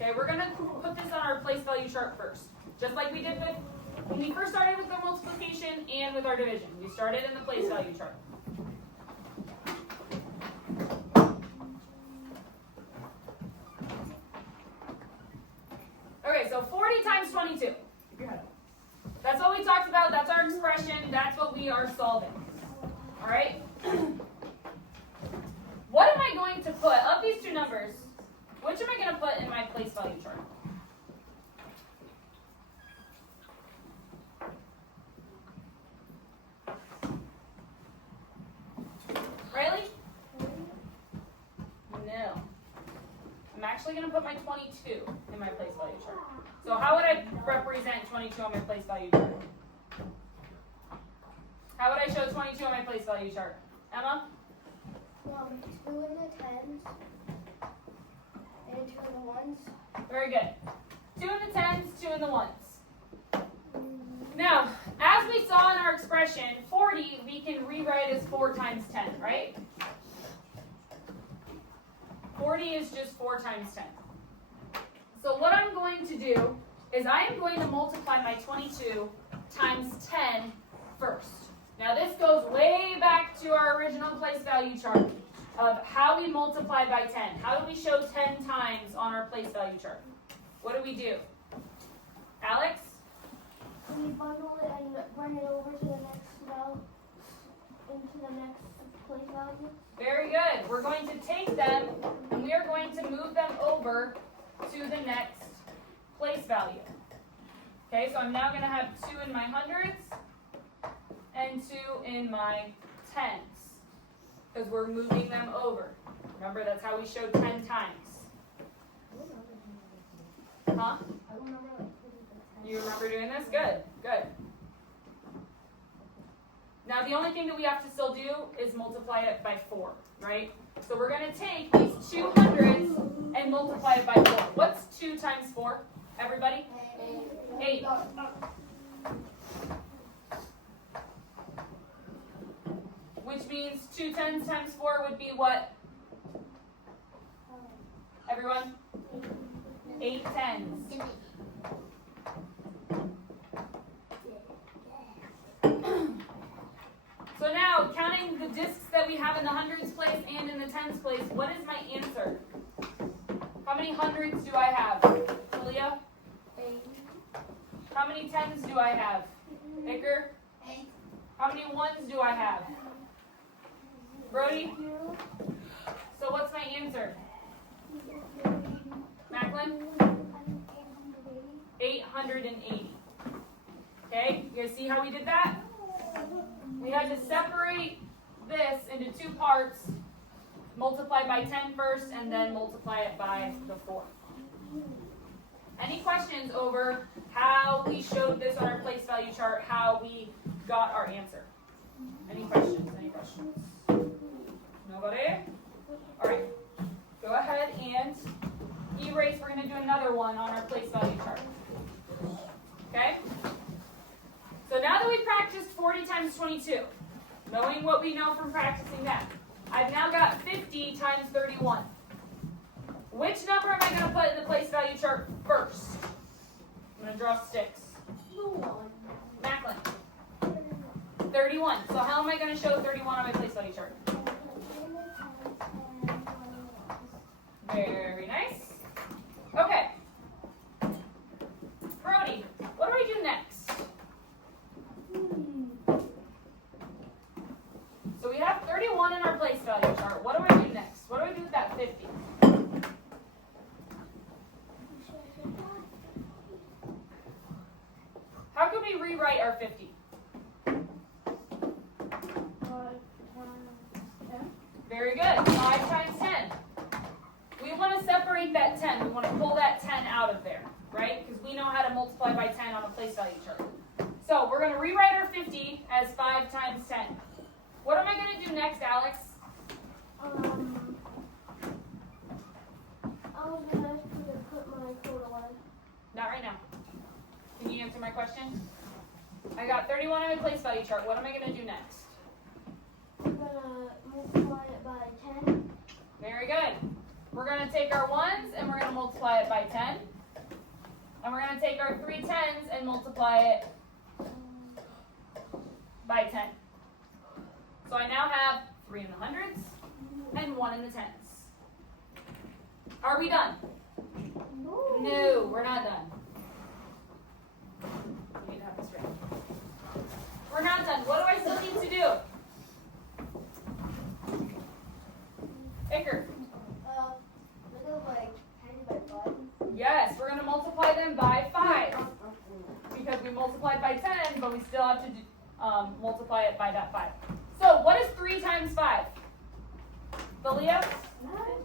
Okay, we're going to put this on our place value chart first. Just like we did with when we first started with our multiplication and with our division. We started in the place value chart. Okay, so 40 times 22. That's what we talked about. That's our expression. That's what we are solving. All right? What am I going to put, of these two numbers, which am I going to put in my place value chart? Riley? No. I'm actually going to put my 22 in my place value chart. So how would I represent 22 on my place value chart? How would I show 22 on my place value chart? Emma? 2 in the tens and 2 in the ones. Very good. 2 in the tens, 2 in the ones. Now, as we saw in our expression, 40 we can rewrite as 4 times 10, right? 40 is just 4 times 10. So what I'm going to do is I am going to multiply my 22 times 10 first. Now this goes way back to our original place value chart of how we multiply by 10. How do we show 10 times on our place value chart? What do we do? Alex? We bundle it and bring it over to the next value, into the next place value. Very good. We're going to take them and we are going to move them over to the next place value. Okay, so I'm now going to have 2 in my hundreds and 2 in my tens because we're moving them over. Remember, that's how we showed 10 times. Huh? You remember doing this? Good, good. Now the only thing that we have to still do is multiply it by 4, right? So we're going to take these 200s and multiply it by 4. What's 2 times 4, everybody? 8. Which means 2 tens times 4 would be what? Everyone? 8 tens. So now, counting the discs that we have in the hundreds place and in the tens place, what is my answer? How many hundreds do I have? Talia? 8. How many tens do I have? Iker? 8. How many ones do I have? Brody? So what's my answer? Macklin? 880. Okay, you guys see how we did that? We had to separate this into 2 parts, multiply by 10 first, and then multiply it by the 4. Any questions over how we showed this on our place value chart, how we got our answer? Any questions? Any questions? Nobody? All right. Go ahead and erase. We're going to do another one on our place value chart. Okay? So now that we practiced 40 times 22, knowing what we know from practicing that, I've now got 50 times 31. Which number am I going to put in the place value chart first? I'm going to draw sticks. Macklin. 31. So how am I going to show 31 on my place value chart? Very nice. Okay. Brody, what do I do next? So we have 31 in our place value chart. What do I do next? What do I do with that 50? How can we rewrite our 50? Very good. 5 times 10. We want to separate that 10. We want to pull that 10 out of there, right? Because we know how to multiply by 10 on a place value chart. So we're going to rewrite our 50 as 5 times 10. What am I going to do next, Alex? I was going to ask you to put my code away. Not right now. Can you answer my question? I got 31 on my place value chart. What am I going to do next? I'm going to multiply it by 10. Very good. We're going to take our 1s and we're going to multiply it by 10. And we're going to take our 3 10s and multiply it by 10. So I now have 3 in the hundreds and 1 in the tens. Are we done? No, we're not done. We need to have this ready. We're not done. What do I still need to do? Iker. Yes, we're going to multiply them by 5. Because we multiplied by 10, but we still have to multiply it by that 5. So what is 3 times 5? Valia?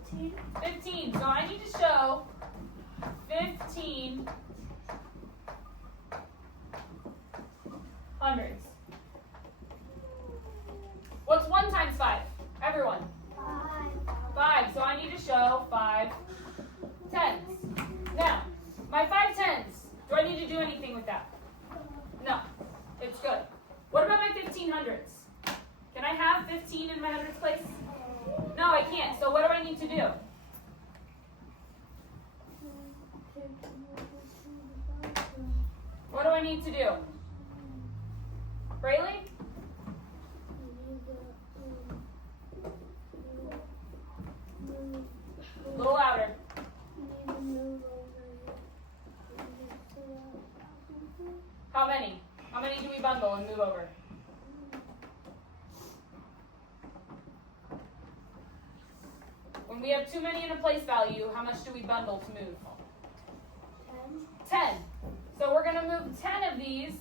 15. 15. So I need to show 15 hundreds. What's 1 times 5? Everyone. 5. So I need to show 5 tens. Now, my 5 tens, do I need to do anything with that? No. It's good. What about my 15 hundreds? Can I have 15 in my hundreds place? No, I can't. So what do I need to do? What do I need to do? Braylee? A little louder. How many? How many do we bundle and move over? When we have too many in a place value, how much do we bundle to move? 10. So we're going to move 10 of these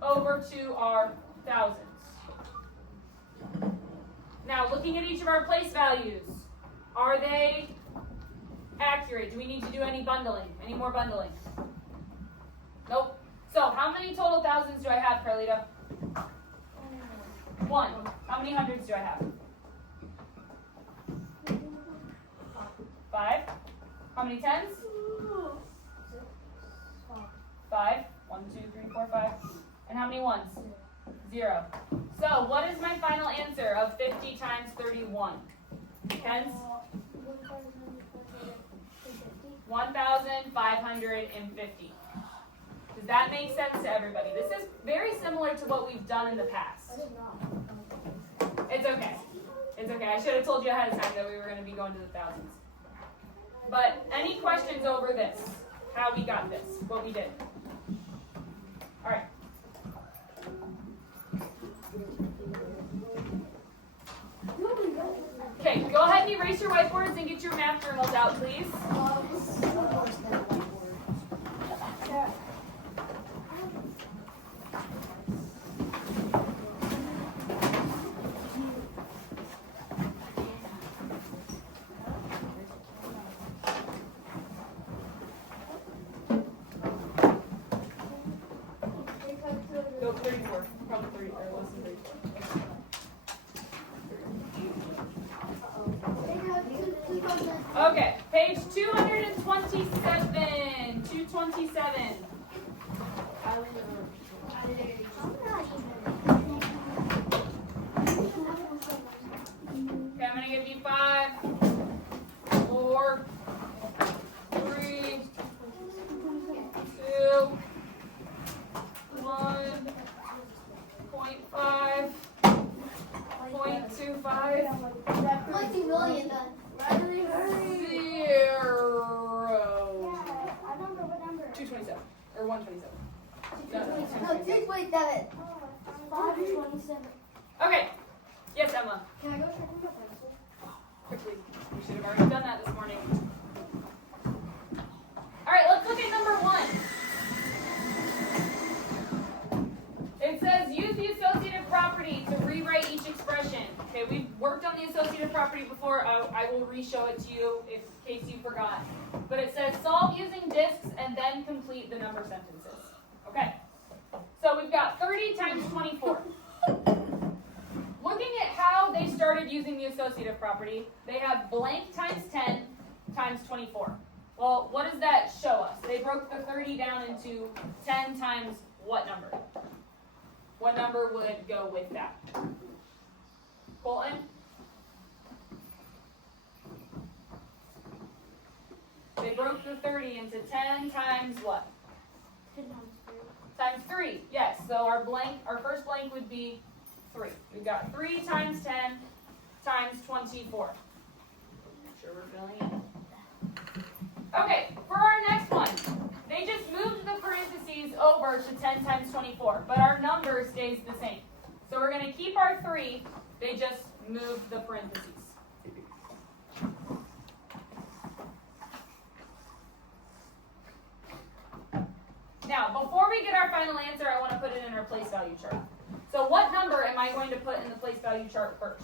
over to our thousands. Now, looking at each of our place values, are they accurate? Do we need to do any bundling? Any more bundling? Nope. So how many total thousands do I have, Carlita? 1. How many hundreds do I have? 5. How many tens? 5. 1, 2, 3, 4, 5. And how many ones? 0. So what is my final answer of 50 times 31? Tens? 1,550. Does that make sense to everybody? This is very similar to what we've done in the past. It's okay. It's okay. I should have told you ahead of time that we were going to be going to the thousands. But any questions over this? How we got this? What we did? All right. Okay, go ahead and erase your whiteboards and get your math journals out, please. Go 34, probably 30, or less than 34. Okay, page 227. 227. Okay, I'm going to give you 5, 4, 3, 2, 1, 0.5, 0.25, 0. 227 or 127. No, 227. Okay. Yes, Emma. Can I go check on my pencil? Quickly. We should have already done that this morning. All right, let's look at number 1. It says use the associative property to rewrite each expression. Okay, we've worked on the associative property before. I will re-show it to you in case you forgot. But it says solve using discs and then complete the number sentences. Okay, so we've got 30 times 24. Looking at how they started using the associative property, they have blank times 10 times 24. Well, what does that show us? They broke the 30 down into 10 times what number? What number would go with that? Colton? They broke the 30 into 10 times what? 10 times 3. Times 3. Yes, so our first blank would be 3. We've got 3 times 10 times 24. Make sure we're filling in. Okay, for our next one, they just moved the parentheses over to 10 times 24, but our number stays the same. So we're going to keep our 3, they just moved the parentheses. Now, before we get our final answer, I want to put it in our place value chart. So what number am I going to put in the place value chart first?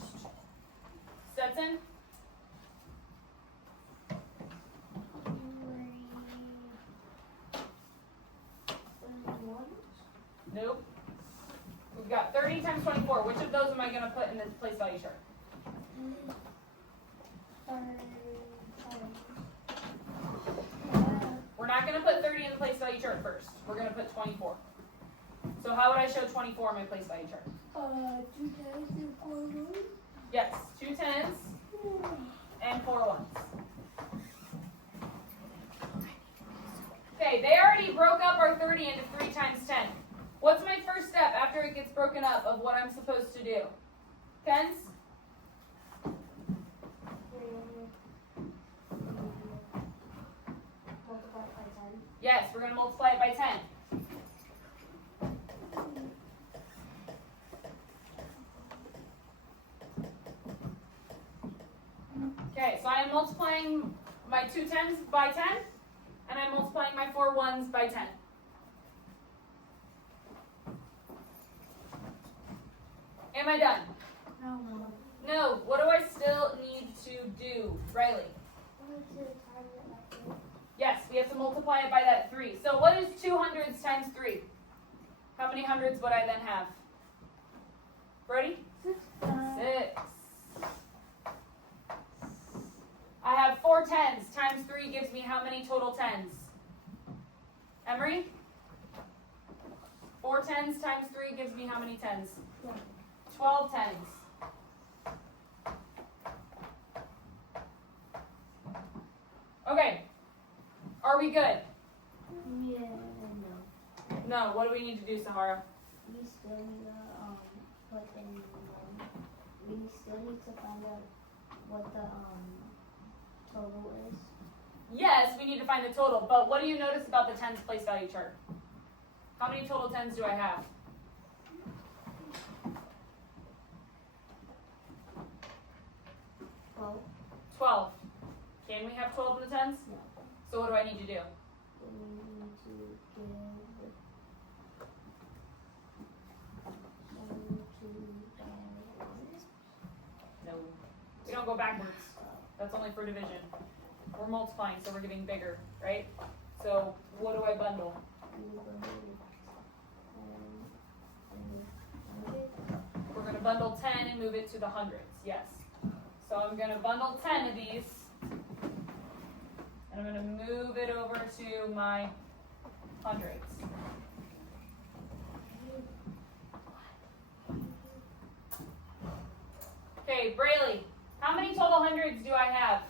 Stetson? 31. Nope. We've got 30 times 24. Which of those am I going to put in the place value chart? 35. We're not going to put 30 in the place value chart first. We're going to put 24. So how would I show 24 in my place value chart? 2 times and 4 ones. Yes, 2 10s and 4 1s. Okay, they already broke up our 30 into 3 times 10. What's my first step after it gets broken up of what I'm supposed to do? 10s? Multiply it by 10. Yes, we're going to multiply it by 10. Okay, so I am multiplying my 2 10s by 10, and I'm multiplying my 4 1s by 10. Am I done? No. No. What do I still need to do? Riley? Yes, we have to multiply it by that 3. So what is 2 hundreds times 3? How many hundreds would I then have? Brody? 6. I have 4 10s times 3 gives me how many total 10s? Emery? 4 10s times 3 gives me how many 10s? 12 10s. Okay. Are we good? Yeah, no. No. What do we need to do, Sahara? We still need to put in we still need to find out what the total is. Yes, we need to find the total, but what do you notice about the 10s place value chart? How many total 10s do I have? 12. Can we have 12 in the 10s? No. So what do I need to do? We need to give No. We don't go backwards. That's only for division. We're multiplying, so we're getting bigger, right? So what do I bundle? We're going to bundle 10 and move it to the hundreds, yes. So I'm going to bundle 10 of these, and I'm going to move it over to my hundreds. Okay, Braylee, how many total hundreds do I have?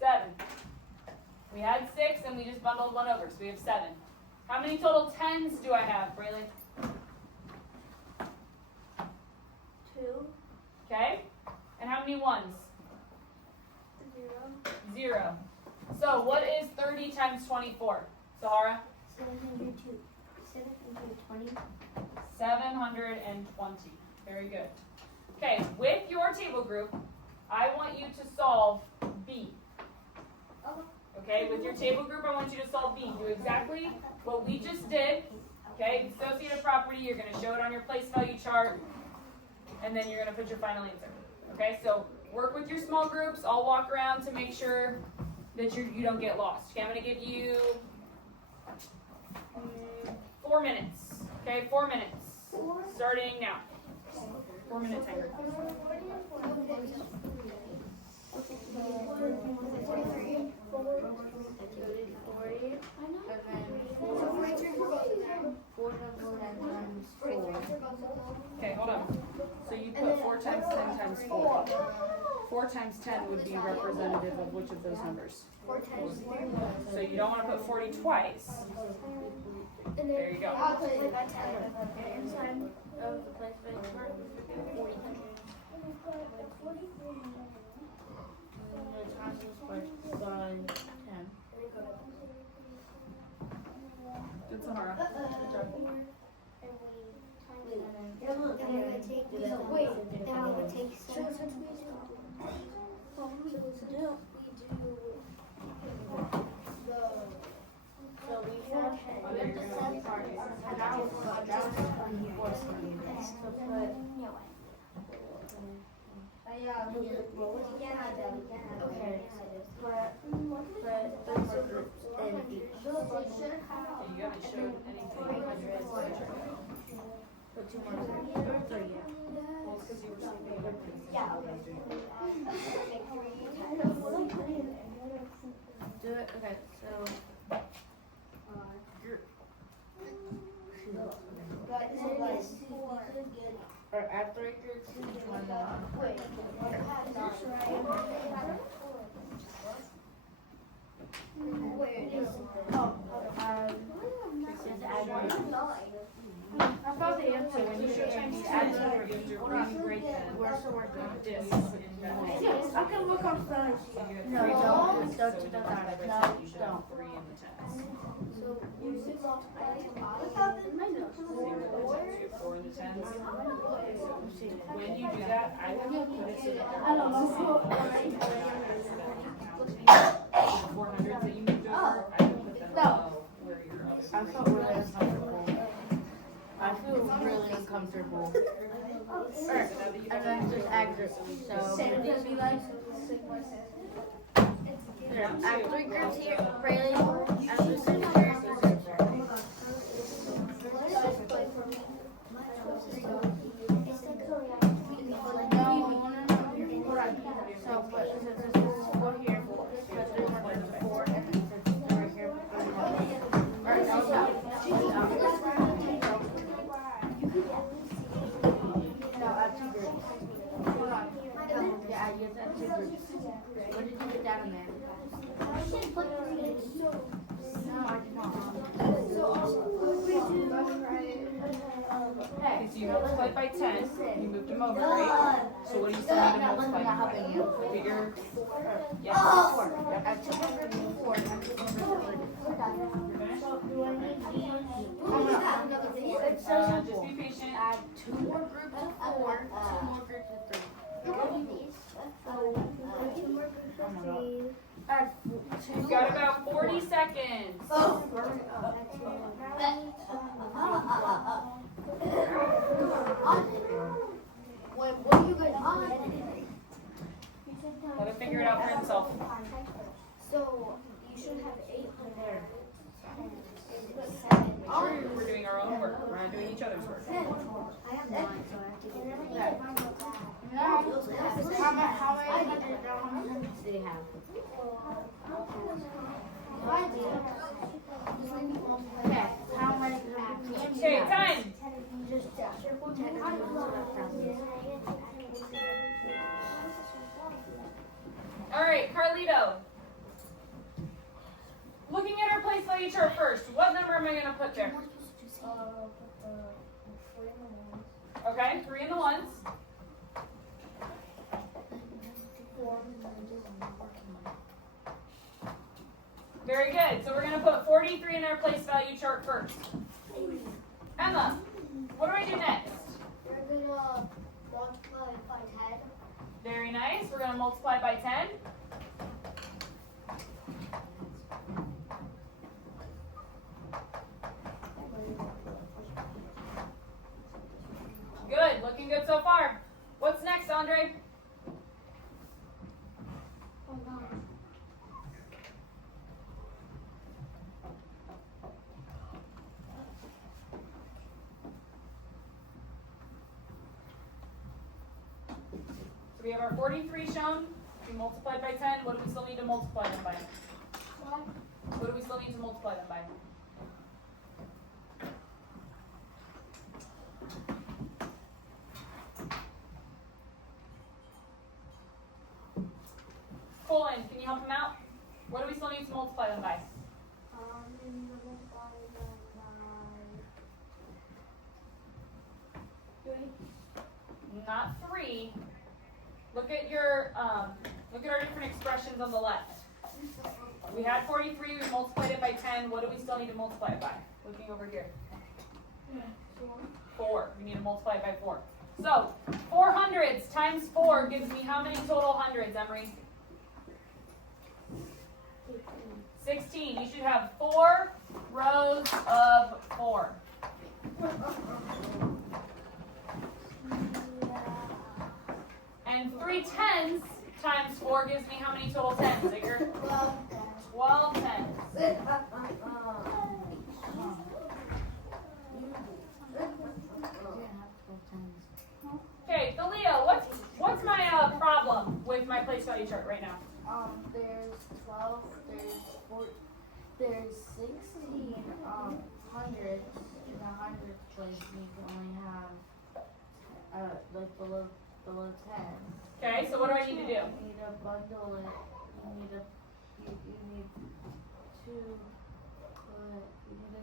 7. We had 6 and we just bundled 1 over, so we have 7. How many total 10s do I have, Braylee? 2. Okay. And how many 1s? 0. 0. So what is 30 times 24? Sahara? 720. 720. Very good. Okay, with your table group, I want you to solve B. Okay, with your table group, I want you to solve B. Do exactly what we just did. Okay, dissociative property, you're going to show it on your place value chart, and then you're going to put your final answer. Okay, so work with your small groups. I'll walk around to make sure that you don't get lost. Okay, I'm going to give you 4 minutes. Okay, 4 minutes. Starting now. 4 minute timer. 40. And then 4 times 10 times 4. Okay, hold on. So you put 4 times 10 times 4. 4 times 10 would be representative of which of those numbers? 4 times 3. So you don't want to put 40 twice. There you go. I'll put it by 10. Inside of the place by 40. And the times is by 10. Good, Sahara. Good job. You haven't showed anything. Put 2 more or 3, yeah. Well, it's because you were sleeping. Do it. Okay, so. Or add 3 groups to each one. I thought the answer when you show times 2, you have to break them. We're still working. Discs in that. Yes, I can look up the. No, don't. You should have 3 in the tens. You have 4 in the tens. When you do that, I would put it so that they're I don't all know. the 400s that you moved over, I would put them below where your other I felt really uncomfortable. I feel really uncomfortable. And then just add groups. So these be like. There, add 3 groups here. Rayleigh, add 3 groups here. So, but since this is 4 here, put 3 more than 4, and then since 4 here, put 1 more. Alright, now stop. No, add 2 groups. Hold on. Yeah, you have to add 2 groups. What did you get down in there? No, I did not. Okay, so you multiplied by 10, you moved them over, right? So what do you still need to multiply them by? Look at your, yeah. 4. Add 2 more groups of 4. Add 2 more groups of 3. Just be patient. Add 2 more groups of 4, 2 more groups of 3. Add 2. You've got about 40 seconds. Wait, what are you guys on? Let him figure it out for himself. So you should have 800. We're doing our own work. We're not doing each other's work. I have 9, so I have to get rid of How many did he have? Okay, how many teams Okay, time. All right, Carlito. Looking at our place value chart first, what number am I going to put there? Okay, 3 in the ones. Very good. So we're going to put 43 in our place value chart first. Emma, what do I do next? You're gonna multiply by 10. Very nice. We're going to multiply by 10. Good. Looking good so far. What's next, Andre? So we have our 43 shown. We multiplied by 10. What do we still need to multiply them by? by? What do we still need to multiply them by? Colin, can you help him out? What do we still need to multiply them by? Multiply them by 3. Not 3. Look at your look at our different expressions on the left. We had 43, we multiplied it by 10. What do we still need to multiply it by? Looking over here. 4. We need to multiply it by 4. So 4 hundredths times 4 gives me how many total hundreds, Emery? 16. You should have 4 rows of 4. And 3 tens times 4 gives me how many total tens, Zigger? 12 tens. Okay, Thalia, what's my problem with my place value chart right now? There's 12, there's 16 hundreds. In the hundredths place, you can only have like below 10. Okay, so what do I need to do? You need to bundle it. You need to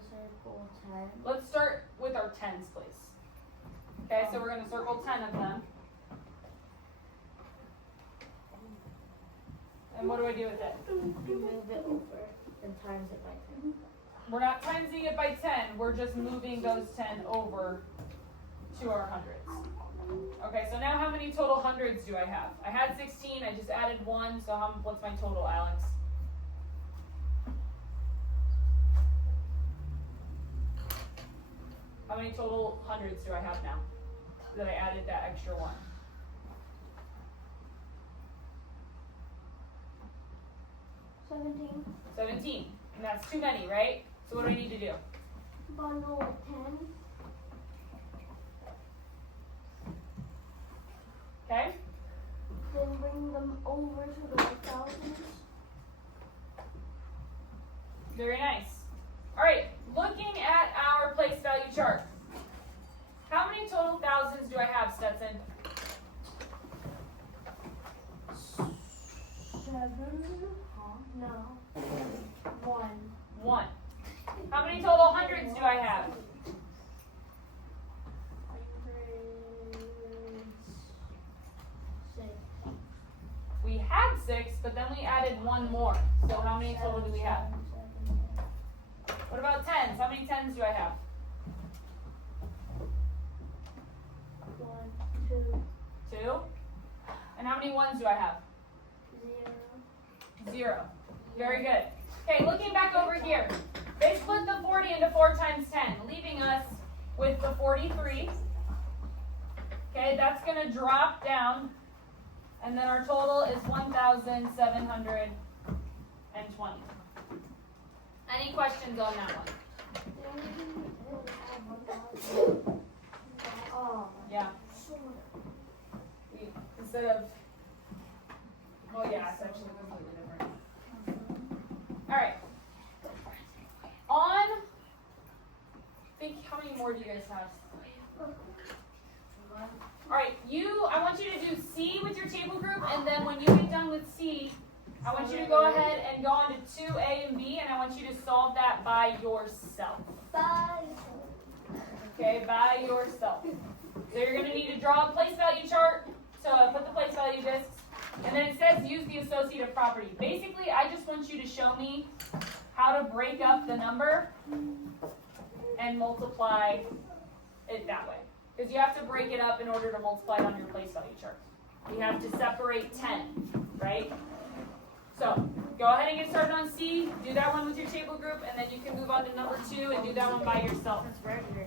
circle 10. Let's start with our tens, please. Okay, so we're going to circle 10 of them. And what do I do with it? Move it over and times it by 10. We're not timesing it by 10, we're just moving those 10 over to our hundreds. Okay, so now how many total hundreds do I have? I had 16, I just added 1, so what's my total, Alex? How many total hundreds do I have now that I added that extra 1? 17, and that's too many, right? So what do I need to do? Bundle 10. Okay? Then bring them over to the thousands. Very nice. All right, looking at our place value chart. How many total thousands do I have, Stetson? 7. No. 1. 1. How many total hundreds do I have? 6. We had 6, but then we added 1 more. So how many total do we have? What about tens? How many tens do I have? 1, 2, 2. And how many ones do I have? 0. 0. Very good. Okay, looking back over here. They split the 40 into 4 times 10, leaving us with the 43. Okay, that's going to drop down. And then our total is 1,720. Any questions on that one? Yeah. Instead of, oh yeah, it's actually completely different. All right. How many more do you guys have? All right, I want you to do C with your table group, and then when you get done with C, I want you to go ahead and go on to 2A and B, and I want you to solve that by yourself. Okay, by yourself. So you're going to need to draw a place value chart. So put the place value discs. And then it says use the associative property. Basically, I just want you to show me how to break up the number and multiply it that way. Because you have to break it up in order to multiply it on your place value chart. You have to separate 10, right? So go ahead and get started on C. Do that one with your table group, and then you can move on to number 2 and do that one by yourself. That's very good.